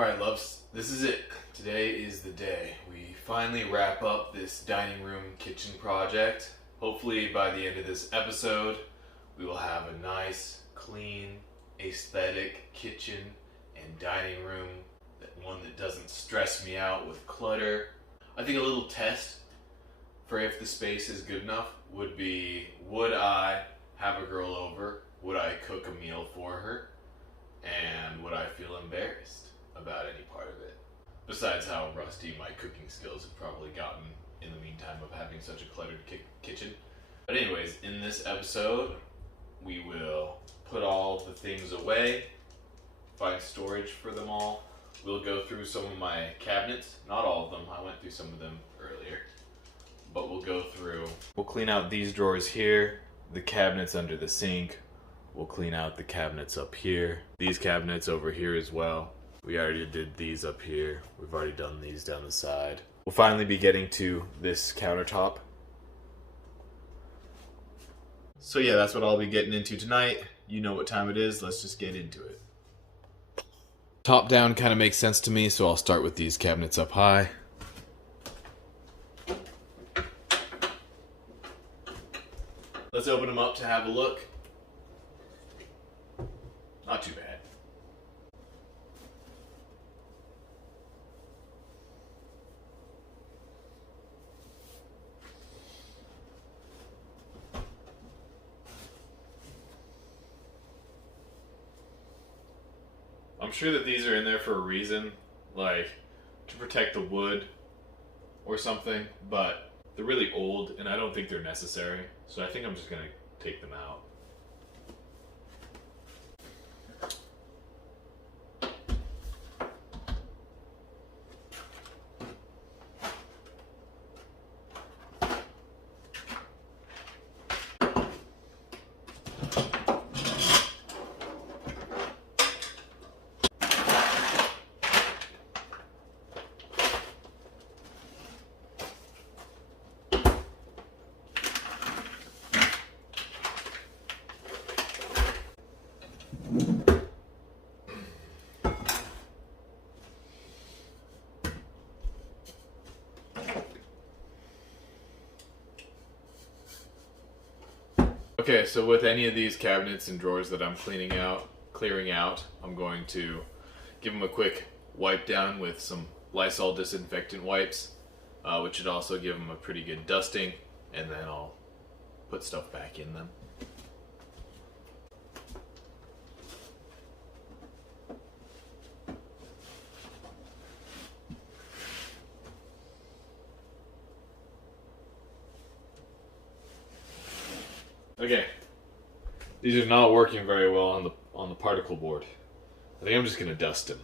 Alright, loves, this is it. Today is the day. We finally wrap up this dining room kitchen project. Hopefully by the end of this episode, we will have a nice, clean, aesthetic kitchen and dining room. One that doesn't stress me out with clutter. I think a little test for if the space is good enough would be, would I have a girl over? Would I cook a meal for her? And would I feel embarrassed about any part of it? Besides how rusty my cooking skills have probably gotten in the meantime of having such a cluttered kitchen. But anyways, in this episode, we will put all the things away, find storage for them all. We'll go through some of my cabinets, not all of them, I went through some of them earlier. But we'll clean out these drawers here, the cabinets under the sink. We'll clean out the cabinets up here, these cabinets over here as well. We already did these up here. We've already done these down the side. We'll finally be getting to this countertop. So yeah, that's what I'll be getting into tonight. You know what time it is, let's just get into it. Top down kind of makes sense to me, so I'll start with these cabinets up high. Let's open them up to have a look. Not too bad. I'm sure that these are in there for a reason, like to protect the wood or something, but they're really old and I don't think they're necessary, so I think I'm just going to take them out. Okay, so with any of these cabinets and drawers that I'm clearing out, I'm going to give them a quick wipe down with some Lysol disinfectant wipes, which should also give them a pretty good dusting, and then I'll put stuff back in them. Okay, these are not working very well on the particle board. I think I'm just gonna dust them.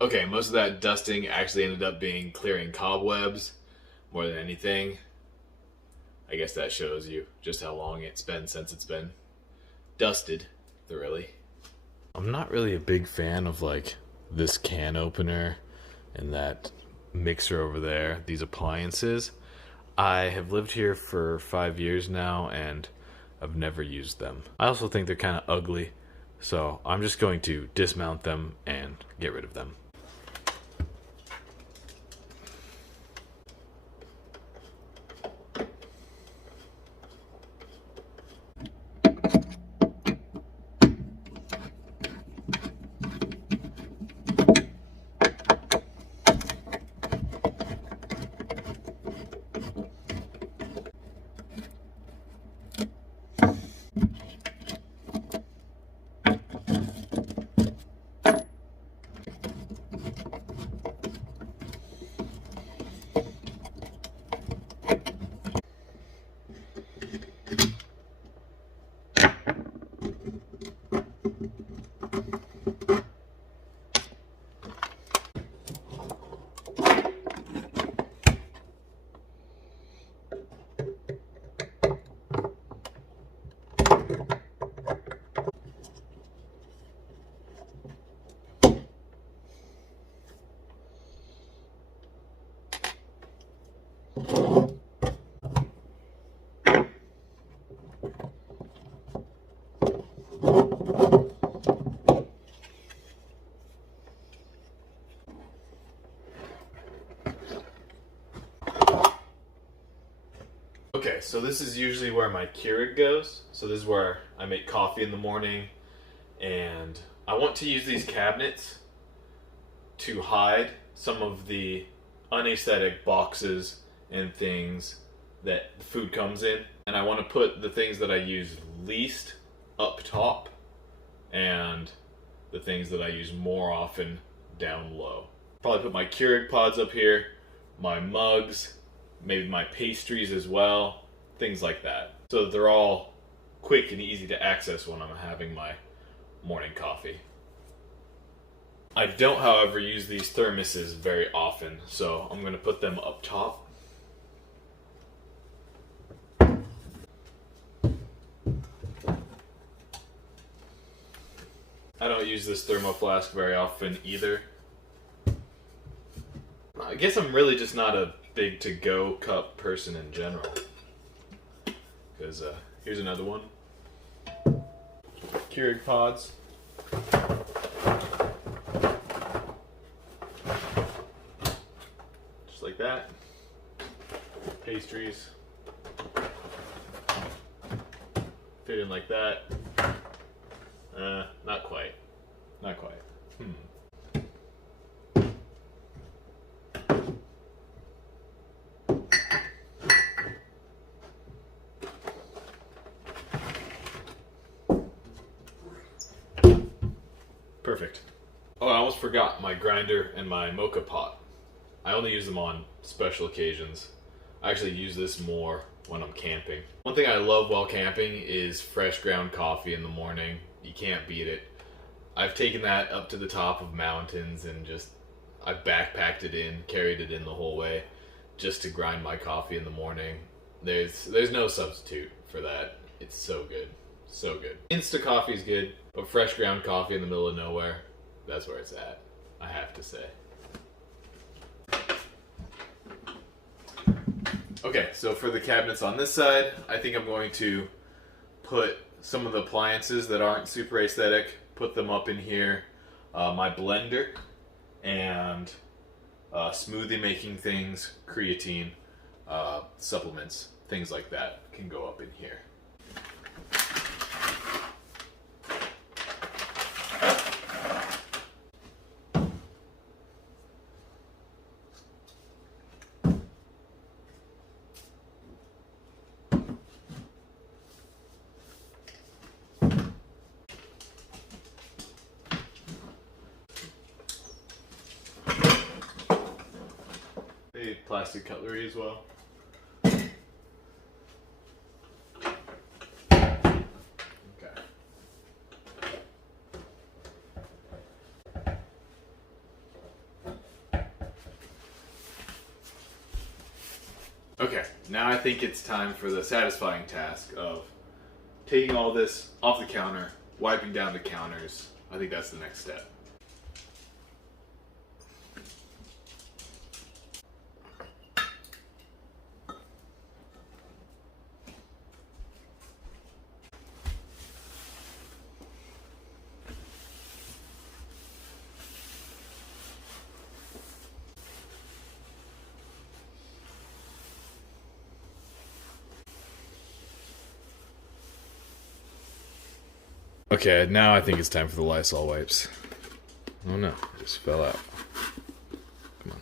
Okay, most of that dusting actually ended up being clearing cobwebs more than anything. I guess that shows you just how long it's been since it's been dusted thoroughly. I'm not really a big fan of like this can opener and that mixer over there, these appliances. I have lived here for 5 years now and I've never used them. I also think they're kind of ugly, so I'm just going to dismount them and get rid of them. Okay, so this is usually where my Keurig goes. So this is where I make coffee in the morning, and I want to use these cabinets to hide some of the unaesthetic boxes and things that the food comes in. And I want to put the things that I use least up top and the things that I use more often down low. Probably put my Keurig pods up here, my mugs, maybe my pastries as well, things like that. So that they're all quick and easy to access when I'm having my morning coffee. I don't, however, use these thermoses very often, so I'm going to put them up top. I don't use this thermo flask very often either. I guess I'm really just not a big to-go cup person in general. Because here's another one. Keurig pods. Just like that. Pastries. Fit in like that. Not quite. Not quite. Perfect. Oh, I almost forgot my grinder and my mocha pot. I only use them on special occasions. I actually use this more when I'm camping. One thing I love while camping is fresh ground coffee in the morning. You can't beat it. I've taken that up to the top of mountains and I've backpacked it in, carried it in the whole way just to grind my coffee in the morning. There's no substitute for that. It's so good. So good. Insta coffee is good, but fresh ground coffee in the middle of nowhere, that's where it's at, I have to say. Okay, so for the cabinets on this side, I think I'm going to put some of the appliances that aren't super aesthetic, put them up in here. My blender and smoothie making things, creatine, supplements, things like that can go up in here. Plastic cutlery as well. Okay. Okay, now I think it's time for the satisfying task of taking all this off the counter, wiping down the counters. I think that's the next step. Okay, now I think it's time for the Lysol wipes. Oh no, it just fell out. Come on.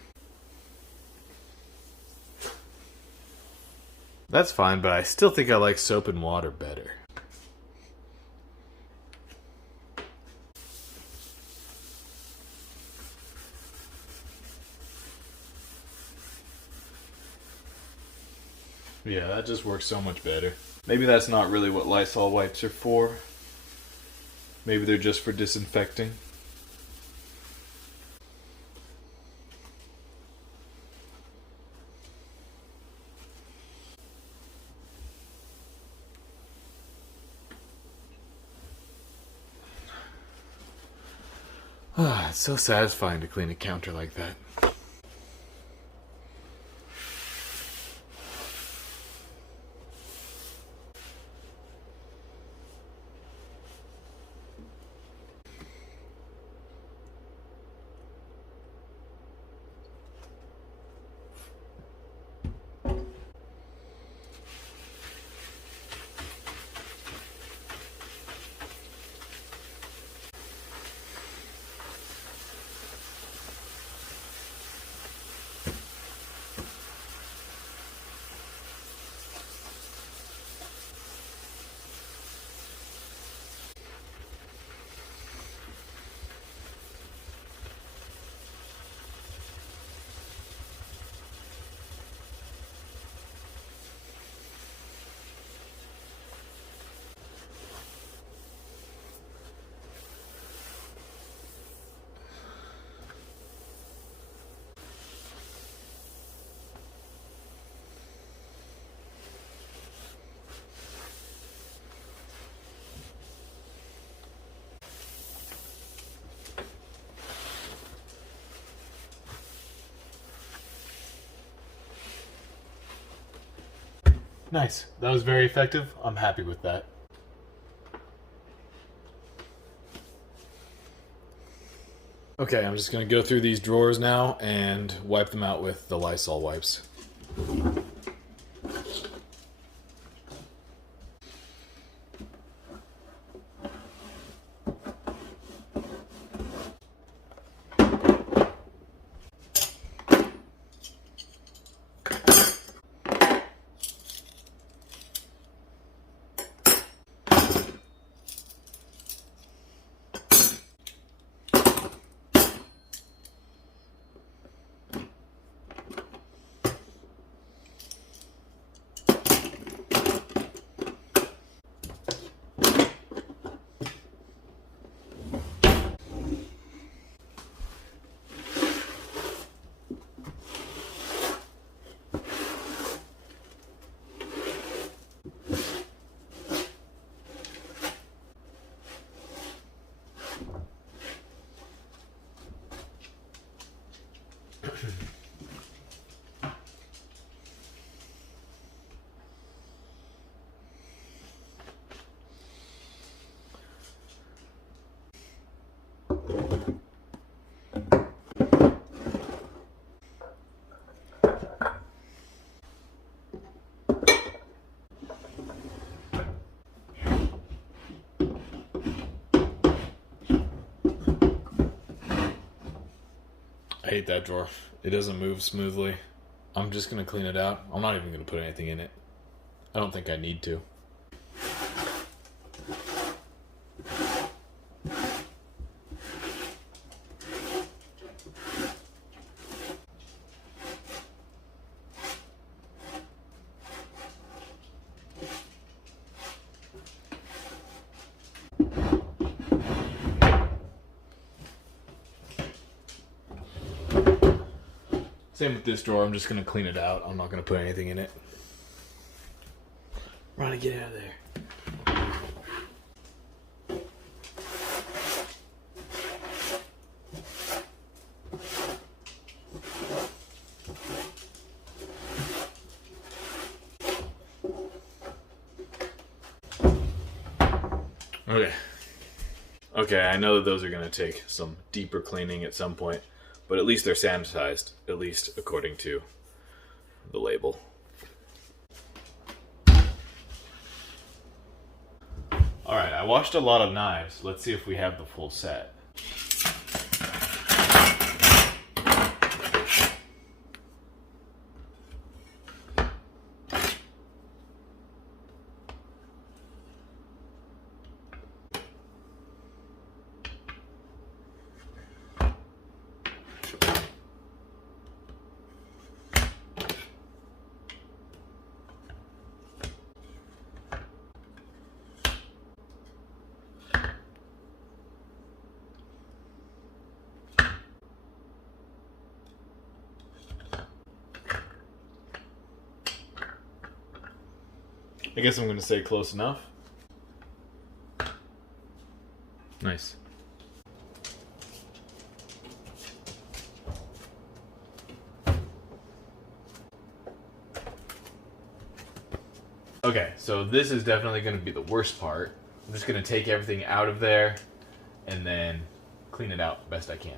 That's fine, but I still think I like soap and water better. Yeah, that just works so much better. Maybe that's not really what Lysol wipes are for. Maybe they're just for disinfecting. Ah, it's so satisfying to clean a counter like that. Nice. That was very effective. I'm happy with that. Okay, I'm just going to go through these drawers now and wipe them out with the Lysol wipes. I hate that drawer. It doesn't move smoothly. I'm just going to clean it out. I'm not even going to put anything in it. I don't think I need to. Same with this drawer. I'm just going to clean it out. I'm not going to put anything in it. Ronnie, get out of there. Okay, I know that those are going to take some deeper cleaning at some point, but at least they're sanitized, at least according to the label. Alright, I washed a lot of knives. Let's see if we have the full set. I guess I'm going to say close enough. Nice. Okay, so this is definitely going to be the worst part. I'm just going to take everything out of there and then clean it out best I can.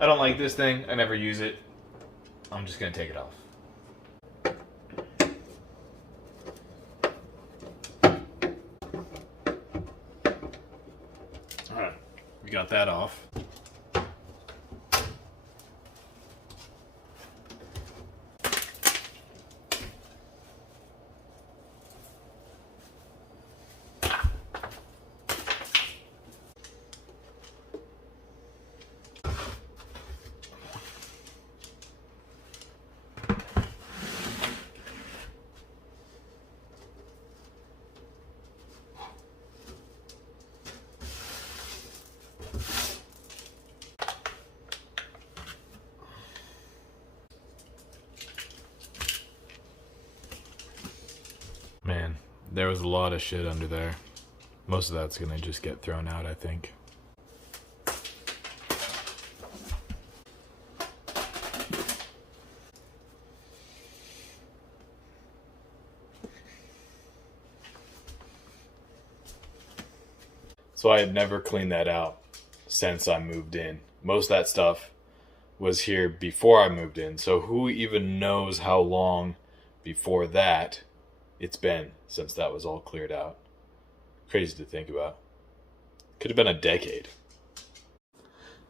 I don't like this thing. I never use it. I'm just going to take it off. Alright, we got that off. Man, there was a lot of shit under there. Most of that's gonna just get thrown out, I think. So I had never cleaned that out since I moved in. Most of that stuff was here before I moved in. So who even knows how long before that it's been since that was all cleared out. Crazy to think about. Could have been a decade.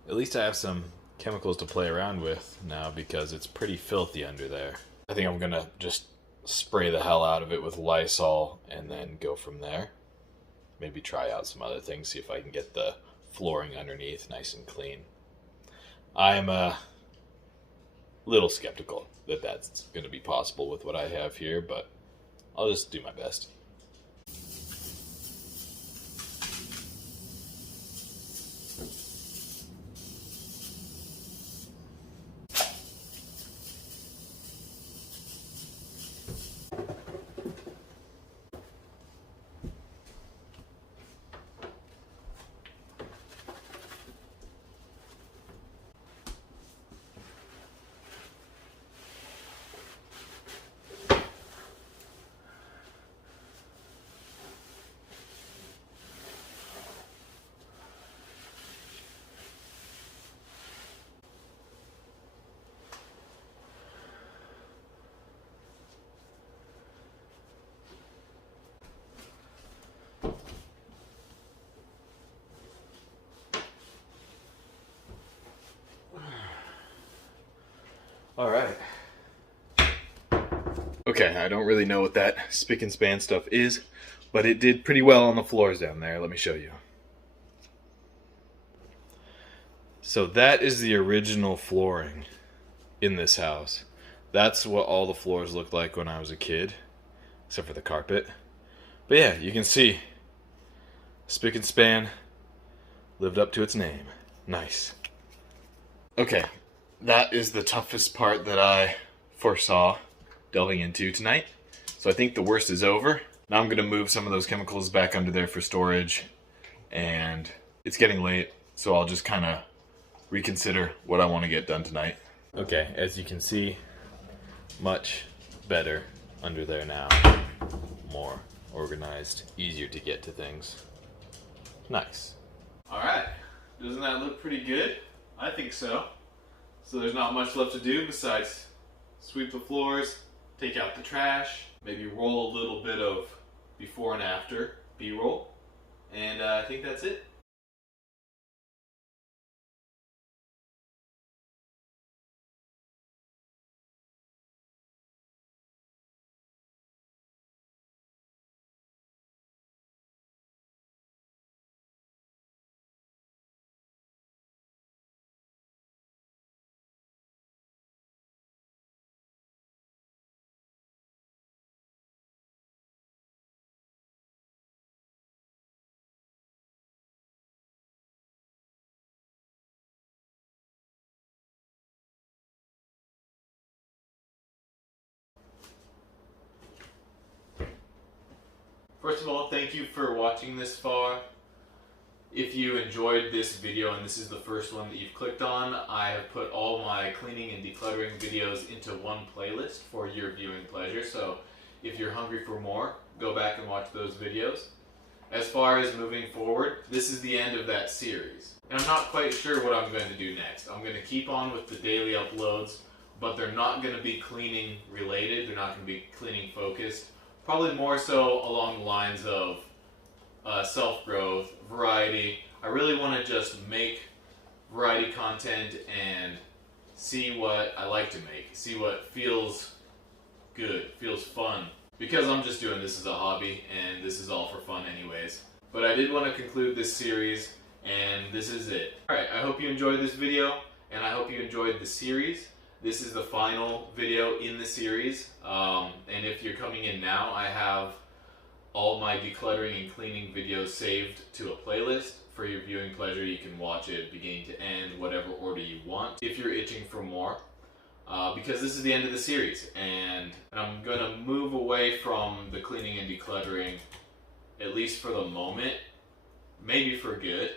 At least I have some chemicals to play around with now because it's pretty filthy under there. I think I'm gonna just spray the hell out of it with Lysol and then go from there. Maybe try out some other things, see if I can get the flooring underneath nice and clean. I'm a little skeptical that that's going to be possible with what I have here, but I'll just do my best. All right. Okay, I don't really know what that spick and span stuff is, but it did pretty well on the floors down there. Let me show you. So that is the original flooring in this house. That's what all the floors looked like when I was a kid, except for the carpet. But yeah, you can see spick and span lived up to its name. Nice. Okay, that is the toughest part that I foresaw delving into tonight. So I think the worst is over. Now I'm going to move some of those chemicals back under there for storage. And it's getting late, so I'll just kind of reconsider what I want to get done tonight. Okay, as you can see, much better under there now. More organized, easier to get to things. Nice. Alright, doesn't that look pretty good? I think so. So there's not much left to do besides sweep the floors, take out the trash, maybe roll a little bit of before and after B-roll, and I think that's it. First of all, thank you for watching this far. If you enjoyed this video and this is the first one that you've clicked on, I have put all my cleaning and decluttering videos into one playlist for your viewing pleasure. So if you're hungry for more, go back and watch those videos. As far as moving forward, this is the end of that series. And I'm not quite sure what I'm going to do next. I'm going to keep on with the daily uploads, but they're not going to be cleaning related. They're not going to be cleaning focused. Probably more so along the lines of self-growth, variety. I really want to just make variety content and see what I like to make. See what feels good, feels fun. Because I'm just doing this as a hobby and this is all for fun anyways. But I did want to conclude this series and this is it. Alright, I hope you enjoyed this video and I hope you enjoyed the series. This is the final video in the series, and if you're coming in now, I have all my decluttering and cleaning videos saved to a playlist. For your viewing pleasure, you can watch it beginning to end, whatever order you want, if you're itching for more, because this is the end of the series, and I'm going to move away from the cleaning and decluttering, at least for the moment, maybe for good.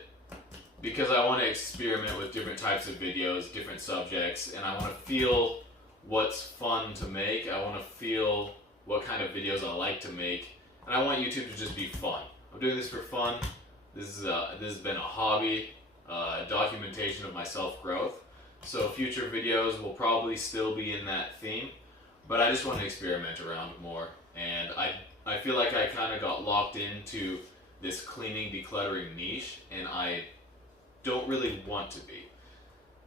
Because I want to experiment with different types of videos, different subjects, and I want to feel what's fun to make. I want to feel what kind of videos I like to make, and I want YouTube to just be fun. I'm doing this for fun. This has been a hobby, documentation of my self-growth. So future videos will probably still be in that theme, but I just want to experiment around more. And I feel like I kind of got locked into this cleaning, decluttering niche, and I don't really want to be.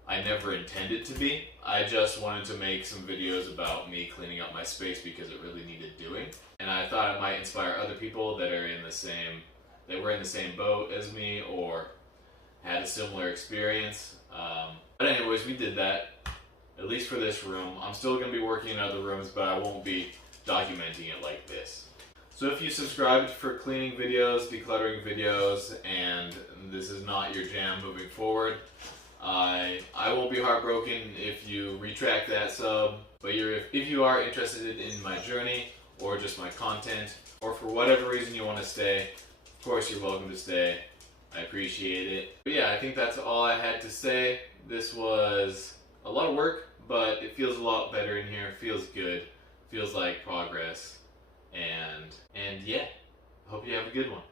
I never intended to be. I just wanted to make some videos about me cleaning up my space because it really needed doing. And I thought it might inspire other people that were in the same boat as me or had a similar experience. But anyways, we did that, at least for this room. I'm still going to be working in other rooms, but I won't be documenting it like this. So if you subscribed for cleaning videos, decluttering videos, and this is not your jam moving forward, I won't be heartbroken if you retract that sub. But if you are interested in my journey or just my content, or for whatever reason you want to stay, of course you're welcome to stay. I appreciate it. But yeah, I think that's all I had to say. This was a lot of work, but it feels a lot better in here. It feels good. It feels like progress. And yeah, hope you have a good one.